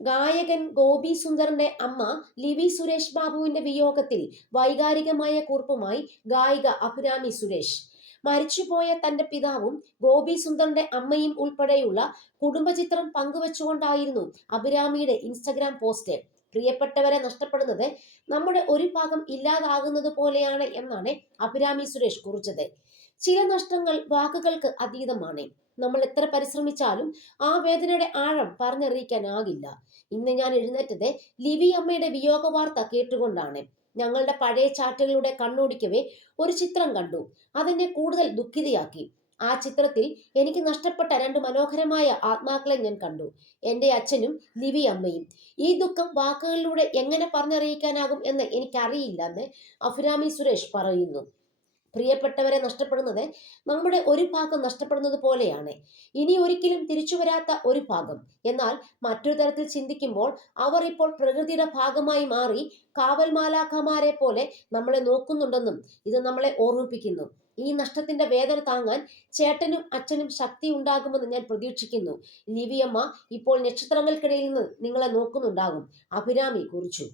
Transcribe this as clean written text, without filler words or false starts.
ഗായകൻ ഗോപി സുന്ദറിന്റെ അമ്മ ലിവി സുരേഷ് ബാബുവിന്റെ വിയോഗത്തിൽ വൈകാരികമായ കുറിപ്പുമായി ഗായിക അഭിരാമി സുരേഷ്. മരിച്ചുപോയ തന്റെ പിതാവും ഗോപി സുന്ദറിന്റെ അമ്മയും ഉൾപ്പെടെയുള്ള കുടുംബചിത്രം പങ്കുവച്ചുകൊണ്ടായിരുന്നു അഭിരാമിയുടെ ഇൻസ്റ്റഗ്രാം പോസ്റ്റ്. പ്രിയപ്പെട്ടവരെ നഷ്ടപ്പെടുന്നത് നമ്മുടെ ഒരു ഭാഗം ഇല്ലാതാകുന്നത് പോലെയാണ് എന്നാണ് അഭിരാമി സുരേഷ് കുറിച്ചത്. ചില നഷ്ടങ്ങൾ വാക്കുകൾക്ക് അതീതമാണ്. നമ്മൾ എത്ര പരിശ്രമിച്ചാലും ആ വേദനയുടെ ആഴം പറഞ്ഞറിയിക്കാനാകില്ല. ഇന്ന് ഞാൻ എഴുന്നേറ്റത് ലിവി അമ്മയുടെ വിയോഗ വാർത്ത കേട്ടുകൊണ്ടാണ്. ഞങ്ങളുടെ പഴയ ചാറ്റുകളുടെ കണ്ണോടിക്കവേ ഒരു ചിത്രം കണ്ടു. അതെന്നെ കൂടുതൽ ദുഃഖിതയാക്കി. ആ ചിത്രത്തിൽ എനിക്ക് നഷ്ടപ്പെട്ട രണ്ട് മനോഹരമായ ആത്മാക്കളെ ഞാൻ കണ്ടു, എൻ്റെ അച്ഛനും ലിവി അമ്മയും. ഈ ദുഃഖം വാക്കുകളിലൂടെ എങ്ങനെ പറഞ്ഞറിയിക്കാനാകും എന്ന് എനിക്കറിയില്ലെന്ന് അഭിരാമി സുരേഷ് പറയുന്നു. പ്രിയപ്പെട്ടവരെ നഷ്ടപ്പെടുന്നത് നമ്മുടെ ഒരു ഭാഗം നഷ്ടപ്പെടുന്നത് പോലെയാണ്. ഇനി ഒരിക്കലും തിരിച്ചു വരാത്ത ഒരു ഭാഗം. എന്നാൽ മറ്റൊരു തരത്തിൽ ചിന്തിക്കുമ്പോൾ അവർ ഇപ്പോൾ പ്രകൃതിയുടെ ഭാഗമായി മാറി കാവൽ മാലാഖമാരെ പോലെ നമ്മളെ നോക്കുന്നുണ്ടെന്നും ഇത് നമ്മളെ ഓർമ്മിപ്പിക്കുന്നു. ഈ നഷ്ടത്തിന്റെ വേദന താങ്ങാൻ ചേട്ടനും അച്ഛനും ശക്തി ഉണ്ടാകുമെന്ന് ഞാൻ പ്രതീക്ഷിക്കുന്നു. ലിവിയമ്മ ഇപ്പോൾ നക്ഷത്രങ്ങൾക്കിടയിൽ നിന്ന് നിങ്ങളെ നോക്കുന്നുണ്ടാകും, അഭിരാമി കുറിച്ചു.